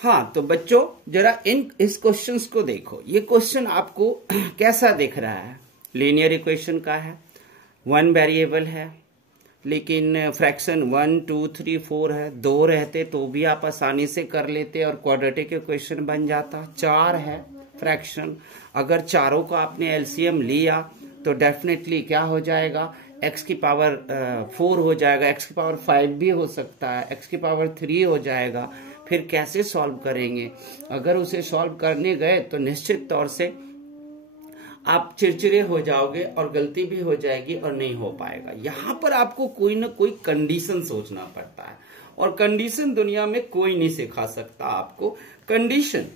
हाँ, तो बच्चों जरा इस क्वेश्चंस को देखो। ये क्वेश्चन आपको कैसा दिख रहा है? लीनियर इक्वेशन का है, 1 वेरिएबल है, लेकिन फ्रैक्शन 1 2 3 4 है। 2 रहते तो भी आप आसानी से कर लेते और क्वाड्रेटिक इक्वेशन बन जाता। 4 है फ्रैक्शन, अगर चारों का आपने एलसीएम लिया तो डेफिनेटली क्या हो जाएगा? x की पावर 4 हो जाएगा, x की पावर 5 भी हो सकता है, x की पावर 3 हो जाएगा। फिर कैसे सॉल्व करेंगे? अगर उसे सॉल्व करने गए तो निश्चित तौर से आप चिड़चिड़े हो जाओगे और गलती भी हो जाएगी और नहीं हो पाएगा। यहां पर आपको कोई ना कोई कंडीशन सोचना पड़ता है, और कंडीशन दुनिया में कोई नहीं सिखा सकता आपको। कंडीशन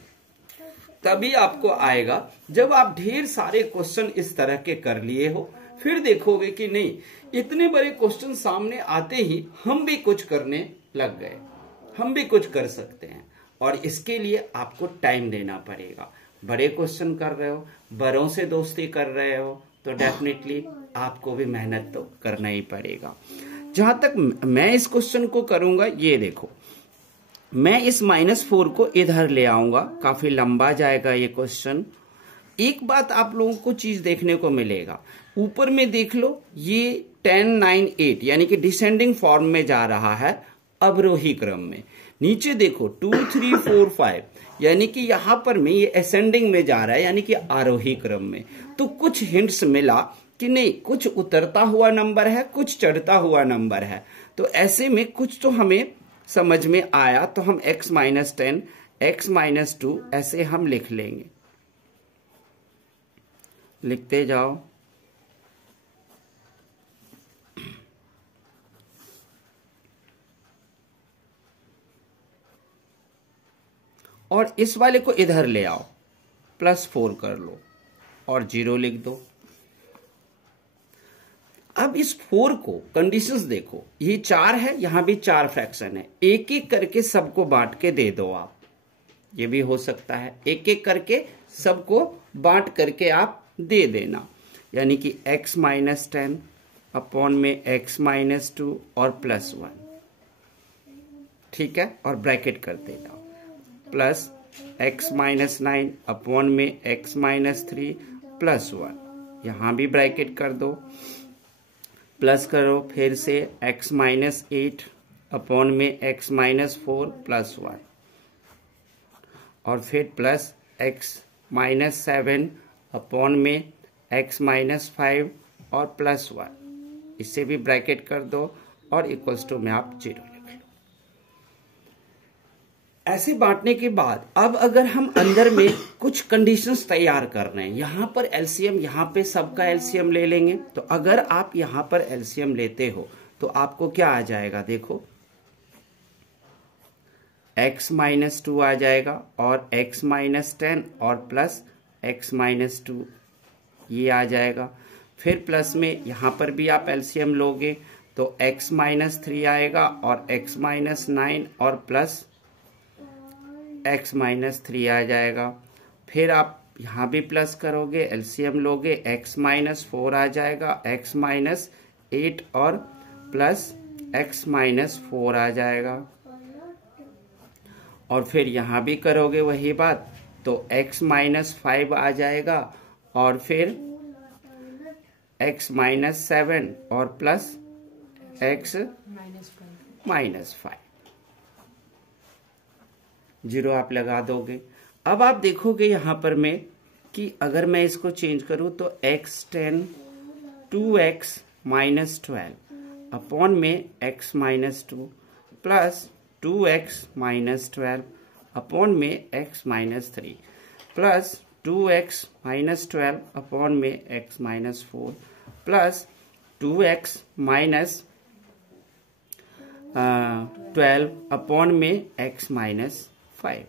तभी आपको आएगा जब आप ढेर सारे क्वेश्चन इस तरह के कर लिए हो। फिर देखोगे कि नहीं, इतने बड़े क्वेश्चन सामने आते ही हम भी कुछ करने लग गए, हम भी कुछ कर सकते हैं। और इसके लिए आपको टाइम देना पड़ेगा। बड़े क्वेश्चन कर रहे हो, बड़ों से दोस्ती कर रहे हो, तो डेफिनेटली आपको भी मेहनत तो करना ही पड़ेगा। जहां तक मैं इस क्वेश्चन को करूंगा, ये देखो, मैं इस -4 को इधर ले आऊंगा, काफी लंबा जाएगा ये क्वेश्चन। एक बात आप लोगों को चीज देखने को मिलेगा, ऊपर में देख लो, ये 10 9 8 यानी कि डिसेंडिंग फॉर्म में जा रहा है, अवरोही क्रम में। नीचे देखो 2 3 4 5 यानी कि यहां पर में ये असेंडिंग में जा रहा है, यानी कि आरोही क्रम में। तो कुछ हिंट्स मिला कि नहीं, कुछ उतरता हुआ नंबर है, कुछ चढ़ता हुआ नंबर है। तो ऐसे में कुछ तो हमें समझ में आया, तो हम x - 10 x - 2 ऐसे हम लिख लेंगे। लिखते जाओ। और इस वाले को इधर ले आओ, +4 कर लो और 0 लिख दो। अब इस 4 को कंडीशंस देखो, ये 4 है, यहां भी 4 फ्रैक्शन है। एक एक करके सबको बांट के दे दो आप, ये भी हो सकता है। एक एक करके सबको बांट करके आप दे देना, यानी कि x - 10 अपॉन में x - 2 और +1, ठीक है। और ब्रैकेट कर देना, प्लस x - 9 अपॉन में x - 3 +1, यहां भी ब्रैकेट कर दो। प्लस करो फिर से x - 8 अपॉन में x - 4 +1, और फिर प्लस x - 7 अपॉन में x - 5 और +1, इससे भी ब्रैकेट कर दो और इक्वल्स टू में आप 0 लिख लो। ऐसे बांटने के बाद अब अगर हम अंदर में कुछ कंडीशंस तैयार कर रहे हैं, यहां पर एलसीएम, यहां पे सबका एलसीएम ले लेंगे। तो अगर आप यहां पर एलसीएम लेते हो तो आपको क्या आ जाएगा? देखो, x - 2 आ जाएगा और x - 10 और प्लस x - 2 ये आ जाएगा। फिर प्लस में यहां पर भी आप एलसीएम लोगे तो x - 3 आएगा और x - 9 और प्लस x - 3 आ जाएगा। फिर आप यहां भी प्लस करोगे, एलसीएम लोगे, x - 4 आ जाएगा, x - 8 और प्लस x - 4 आ जाएगा। और फिर यहां भी करोगे वही बात, तो x - 5 आ जाएगा और फिर x - 7 और प्लस x - 5, 0 आप लगा दोगे। अब आप देखोगे यहां पर में कि अगर मैं इसको चेंज करूं तो x 10 2x - 12 अपॉन में x - 2 प्लस 2x - 12 अपॉन में x - 3 प्लस 2x - 12 अपॉन में x - 4 प्लस 2x - 12 अपॉन में x - 5।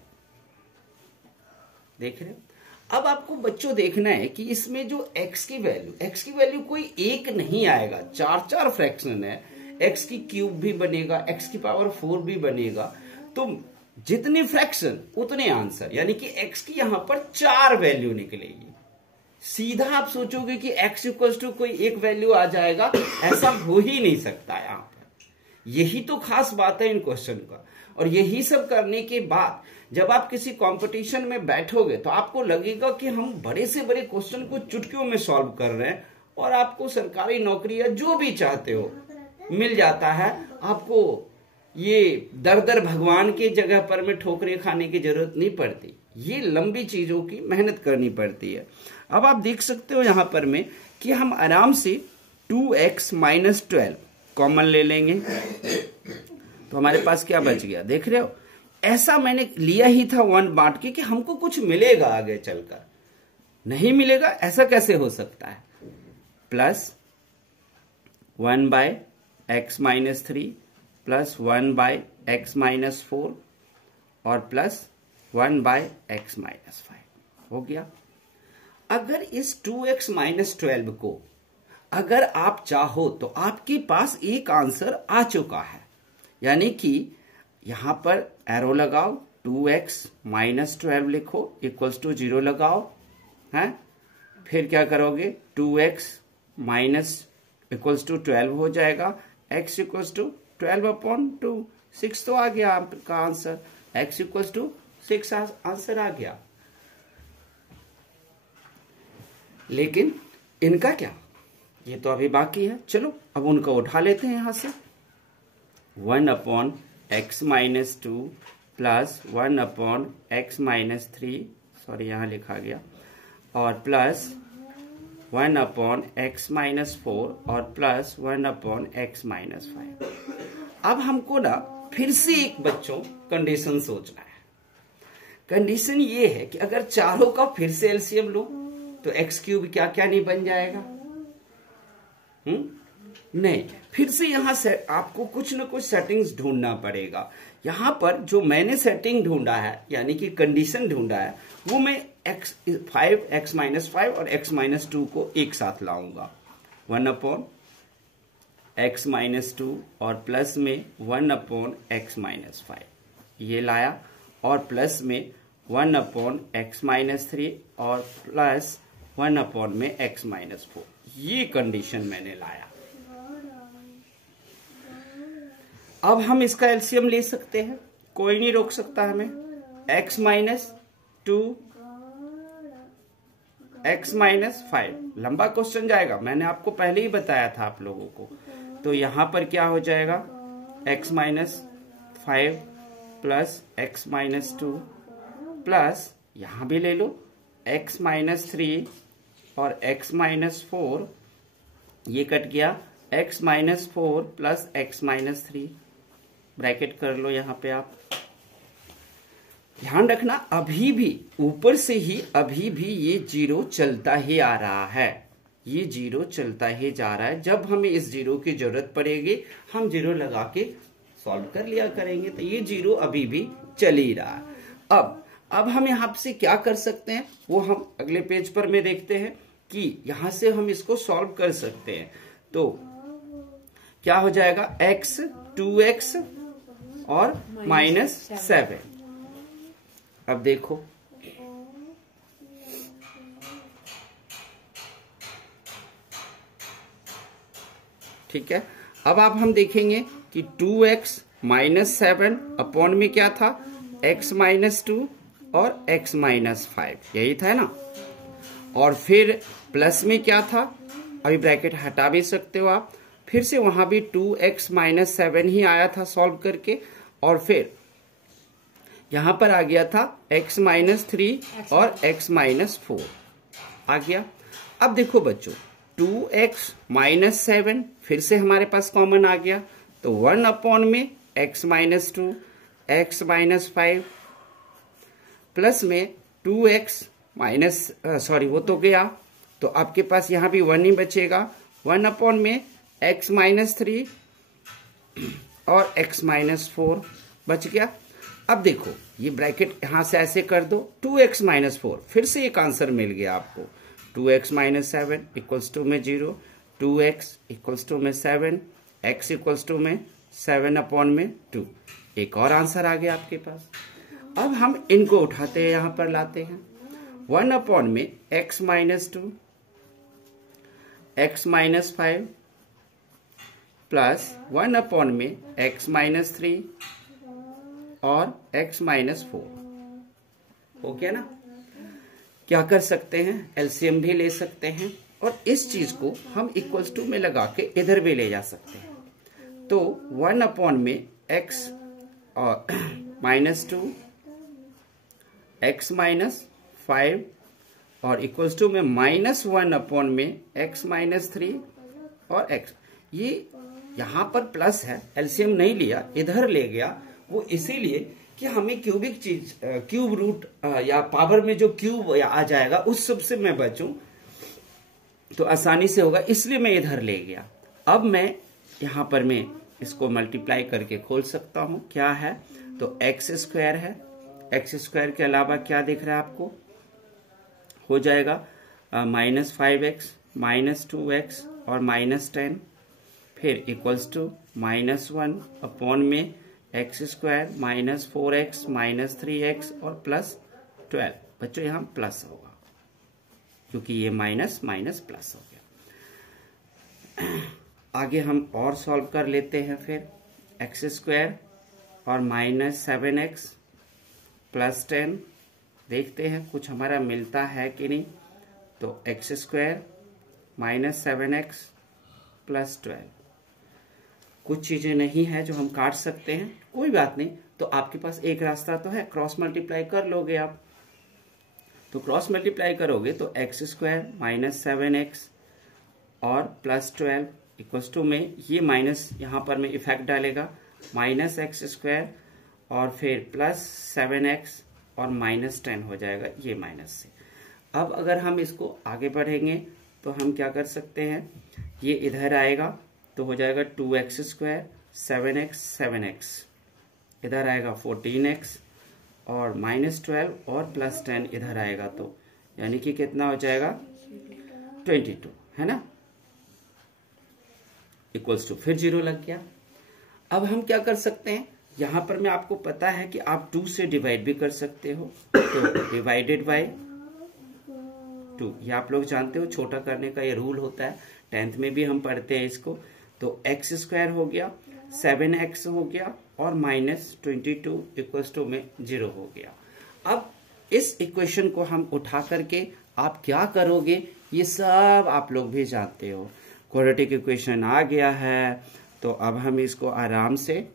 देख रहे हो? अब आपको बच्चों देखना है कि इसमें जो x की वैल्यू कोई एक नहीं आएगा, 4 फ्रैक्शन है। x की क्यूब भी बनेगा, x की पावर 4 भी बनेगा, तो जितने फ्रैक्शन उतने आंसर, यानी कि x की यहां पर 4 वैल्यू निकलेगी। सीधा आप सोचोगे कि x इक्वल्स टू कोई एक वैल्यू आ जाएगा, ऐसा हो ही नहीं सकता यहां पर। यही तो खास बात है इन क्वेश्चन का। और यही सब करने के बाद जब आप किसी कंपटीशन में बैठोगे तो आपको लगेगा कि हम बड़े से बड़े क्वेश्चन को चुटकियों में सॉल्व कर रहे हैं और आपको सरकारी नौकरी या जो भी चाहते हो मिल जाता है। आपको ये दर दर भगवान के जगह पर में ठोकरें खाने की जरूरत नहीं पड़ती। ये लंबी चीजों की मेहनत करनी पड़ती है। अब आप देख सकते हो यहां पर में कि हम आराम से 2x माइनस 12 कॉमन ले लेंगे तो हमारे पास क्या बच गया, देख रहे हो। ऐसा मैंने लिया ही था 1 बांट के कि हमको कुछ मिलेगा आगे चलकर, नहीं मिलेगा ऐसा कैसे हो सकता है। Plus 1 by x minus 3 plus 1 by x minus 4 और प्लस 1 बाय x माइनस 5 हो गया। अगर इस 2x माइनस 12 को अगर आप चाहो तो आपके पास एक आंसर आ चुका है, यानी कि यहां पर एरो लगाओ, 2x माइनस 12 लिखो इक्वल्स टू 0 लगाओ है। फिर क्या करोगे, 2x माइनस इक्वल्स टू 12 हो जाएगा, x इक्वल्स टू 12/2, 6 तो आ गया आपका answer, x equals to 6 answer आ गया। लेकिन इनका क्या, ये तो अभी बाकी है। चलो अब उनका उठा लेते हैं यहां से। 1/x minus 2 plus 1/x minus 3, sorry यहां लिखा गया, और प्लस 1/x माइनस 4 और प्लस 1/x माइनस 5। अब हमको ना फिर से एक बच्चों कंडीशन सोचना है। कंडीशन ये है कि अगर चारों का फिर से एलसीएम लो तो एक्स क्यूब क्या क्या नहीं बन जाएगा। नहीं, फिर से यहां से आपको कुछ ना कुछ सेटिंग्स ढूंढना पड़ेगा। यहां पर जो मैंने सेटिंग ढूंढा है यानी कि कंडीशन ढूंढा है वो मैं x माइनस 5 और x माइनस 2 को एक साथ लाऊंगा। 1/x माइनस 2 और प्लस में 1/x माइनस 5 ये लाया, और प्लस में 1/x माइनस 3 और प्लस 1/x माइनस 4, ये कंडीशन मैंने लाया। अब हम इसका एलसीएम ले सकते हैं, कोई नहीं रोक सकता हमें। x माइनस 2 x माइनस 5, लंबा क्वेश्चन जाएगा, मैंने आपको पहले ही बताया था आप लोगों को। तो यहां पर क्या हो जाएगा, x minus 5 plus x minus 2 plus यहां भी ले लो x माइनस 3 और x माइनस 4, ये कट गया, x minus 4 plus x minus 3, bracket कर लो यहां पे आप। ध्यान रखना अभी भी ऊपर से ही अभी भी ये 0 चलता ही आ रहा है, ये 0 चलता ही जा रहा है। जब हमें इस 0 की जरूरत पड़ेगी हम 0 लगा के सॉल्व कर लिया करेंगे। तो ये 0 अभी भी चल ही रहा है। अब हम यहां से क्या कर सकते हैं वो हम अगले पेज पर में देखते हैं कि यहां से हम इसको सॉल्व कर सकते हैं। तो क्या हो जाएगा, x 2x और -7। अब देखो ठीक है। अब आप हम देखेंगे कि 2x माइनस 7 अपॉन में क्या था, x माइनस 2 और x माइनस 5, यही था ना। और फिर प्लस में क्या था, अभी ब्रैकेट हटा भी सकते हो आप। फिर से वहां भी 2x माइनस 7 ही आया था सॉल्व करके, और फिर यहां पर आ गया था x माइनस 3 और x माइनस 4 आ गया। अब देखो बच्चों 2x माइनस 7 फिर से हमारे पास कॉमन आ गया, तो 1 अपॉन में x minus 2 x minus 5 plus में 2x माइनस सॉरी वो तो गया, तो आपके पास यहां भी 1 ही बचेगा, 1 अपॉन में x माइनस 3 और x माइनस 4 बच गया। अब देखो ये ब्रैकेट यहां से ऐसे कर दो, 2x माइनस 4, फिर से एक आंसर मिल गया आपको। 2x माइनस 7 इक्वल्स टू में 0, 2x इक्वल्स टू में 7, x इक्वल्स टू में 7 अपॉन में 2, एक और आंसर आ गया आपके पास। अब हम इनको उठाते हैं, यहां पर लाते हैं। 1 अपॉन में x minus 2 x minus 5 plus 1 upon में x माइनस 3 और x माइनस 4। हो गया ना। क्या कर सकते हैं, एलसीएम भी ले सकते हैं और इस चीज को हम इक्वल्स टू में लगा के इधर भी ले जा सकते हैं। तो 1 अपॉन में x और -2 x माइनस 5 और इक्वल्स टू में -1 अपॉन में x माइनस 3 और x। ये यहां पर प्लस है, एलसीएम नहीं लिया, इधर ले गया, वो इसीलिए कि हमें क्यूबिक चीज क्यूब रूट या पावर में जो क्यूब आ जाएगा उस सब से मैं बचूं तो आसानी से होगा, इसलिए मैं इधर ले गया। अब मैं यहां पर मैं इसको मल्टीप्लाई करके खोल सकता हूं। क्या है, तो एक्स स्क्वायर है, एक्स स्क्वायर के अलावा क्या दिख रहा है आपको, हो जाएगा -5x -2x और -10, फिर इक्वल्स टू -1 अपॉन में एक्स स्क्वायर -4x -3x और +12। बच्चों यहां प्लस होगा क्योंकि ये माइनस माइनस प्लस हो गया। आगे हम और सॉल्व कर लेते हैं। फिर एक्स स्क्वायर और -7x +10 देखते हैं कुछ हमारा मिलता है कि नहीं। तो एक्स स्क्वायर -7x +12, कुछ चीजें नहीं है जो हम काट सकते हैं, कोई बात नहीं। तो आपके पास एक रास्ता तो है, क्रॉस मल्टीप्लाई कर लोगे आप। तो क्रॉस मल्टीप्लाई करोगे तो एक्स स्क्वायर -7x और +12 इक्वल्स टू में ये माइनस यहां पर में इफेक्ट डालेगा, -x स्क्वायर और फिर +7x और -10 हो जाएगा ये माइनस से। अब अगर हम इसको आगे बढ़ेंगे तो हम क्या कर सकते हैं, ये इधर आएगा तो हो जाएगा 2x स्क्वायर 7x इधर आएगा 14x और -12 और +10 इधर आएगा, तो यानी कि कितना हो जाएगा 22, है ना, इक्वल्स टू फिर 0 लग गया। अब हम क्या कर सकते हैं, यहां पर मैं आपको पता है कि आप 2 से डिवाइड भी कर सकते हो, तो डिवाइडेड बाय 2 ये आप लोग जानते हो, छोटा करने का ये रूल होता है, 10th में भी हम पढ़ते हैं इसको। तो एक्स स्क्वायर हो गया 7x हो गया और -22 इक्वल्स टू में 0 हो गया। अब इस इक्वेशन को हम उठा करके आप क्या करोगे, ये सब आप लोग भी जानते हो, क्वाड्रेटिक इक्वेशन आ गया है। तो अब हम इसको आराम से,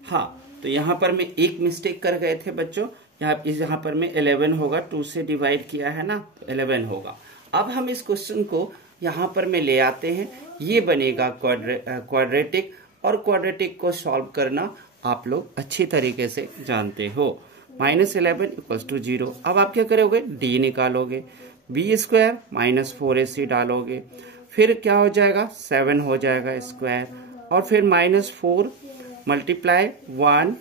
हाँ, तो यहां पर मैं एक मिस्टेक कर गए थे बच्चों, यहां पर में 11 होगा, 2 से डिवाइड किया है ना, तो 11 होगा। अब हम इस क्वेश्चन को यहां पर में ले आते हैं, ये बनेगा क्वाड्रेटिक, और क्वाड्रेटिक को सॉल्व करना आप लोग अच्छी तरीके से जानते हो। -11 इक्वल्स टू 0। अब आप क्या करोगे, डी निकालोगे, बी स्क्वायर -4ac डालोगे, फिर क्या हो जाएगा 7 हो जाएगा स्क्वायर, और फिर -4 मल्टीप्लाई 1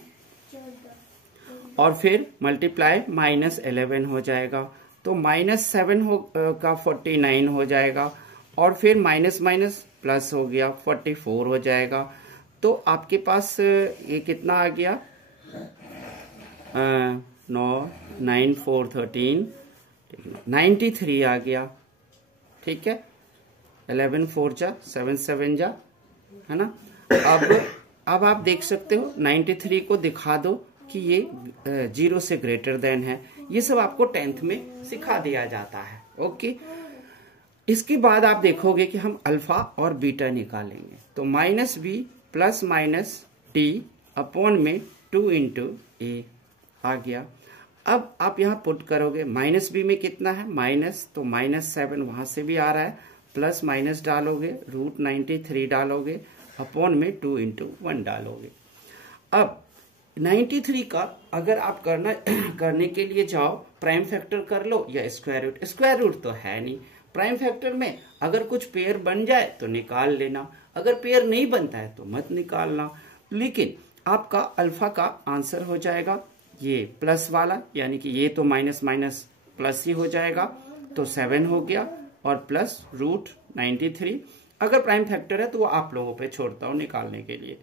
और फिर मल्टीप्लाई -11 हो जाएगा, तो -7 का 49 हो जाएगा, और फिर माइनस माइनस प्लस हो गया 44 हो जाएगा। तो आपके पास ये कितना आ गया, 9 4 13 93 आ गया, ठीक है, 11 4 जा 7 7 जा, है ना। अब आप देख सकते हो 93 को दिखा दो कि ये 0 से ग्रेटर देन है, ये सब आपको 10th में सिखा दिया जाता है, ओके। इसके बाद आप देखोगे कि हम अल्फा और बीटा निकालेंगे, तो -b + -d अपॉन में 2 × a आ गया। अब आप यहां पुट करोगे, -b में कितना है माइनस, तो -7 वहां से भी आ रहा है, प्लस माइनस डालोगे, √93 डालोगे, अपॉन में 2 × 1 डालोगे। अब 93 का अगर आप करने के लिए जाओ, प्राइम फैक्टर कर लो या स्क्वायर रूट तो है नहीं। प्राइम फैक्टर में अगर कुछ पेयर बन जाए तो निकाल लेना, अगर पेयर नहीं बनता है तो मत निकालना। लेकिन आपका अल्फा का आंसर हो जाएगा ये प्लस वाला, यानी कि ये तो माइनस माइनस प्लस ही हो जाएगा, तो 7 हो गया और प्लस √93। अगर प्राइम फैक्टर है तो वो आप लोगों पे छोड़ता हूं निकालने के लिए,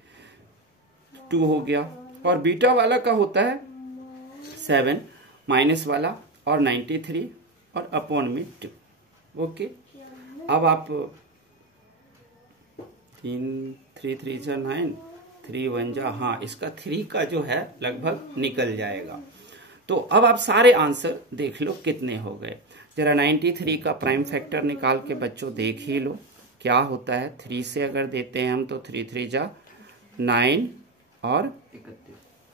2 हो गया। और बीटा वाला का होता है 7 माइनस वाला और 93 और अपॉन में 2, ओके। अब आप 3 3 3 9 3 1 जा, हाँ इसका 3 का जो है लगभग निकल जाएगा। तो अब आप सारे आंसर देख लो कितने हो गए। जरा 93 का प्राइम फैक्टर निकाल के बच्चों देख ही लो क्या होता है। 3 से अगर देते हैं हम तो 3 3 जा 9 और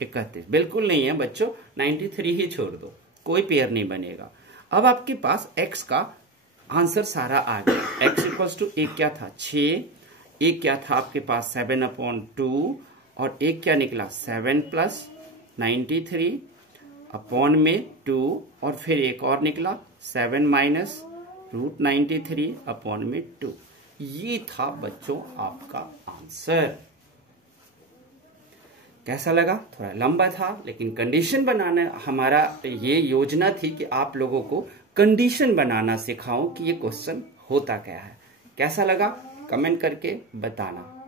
31। बिल्कुल नहीं है बच्चों, 93 ही छोड़ दो, कोई पेयर नहीं बनेगा। अब आपके पास x का आंसर सारा आ गया। x इक्वल्स टू एक क्या था 6, एक क्या था आपके पास 7/2 और एक क्या निकला 7 प्लस 93 अपॉन में 2 और फिर एक और निकला 7 माइनस √93 अपॉन में 2। ये था बच्चों आपका आंसर। कैसा लगा? थोड़ा लंबा था लेकिन कंडीशन बनाना हमारा ये योजना थी कि आप लोगों को कंडीशन बनाना सिखाऊं कि ये क्वेश्चन होता क्या है। कैसा लगा कमेंट करके बताना।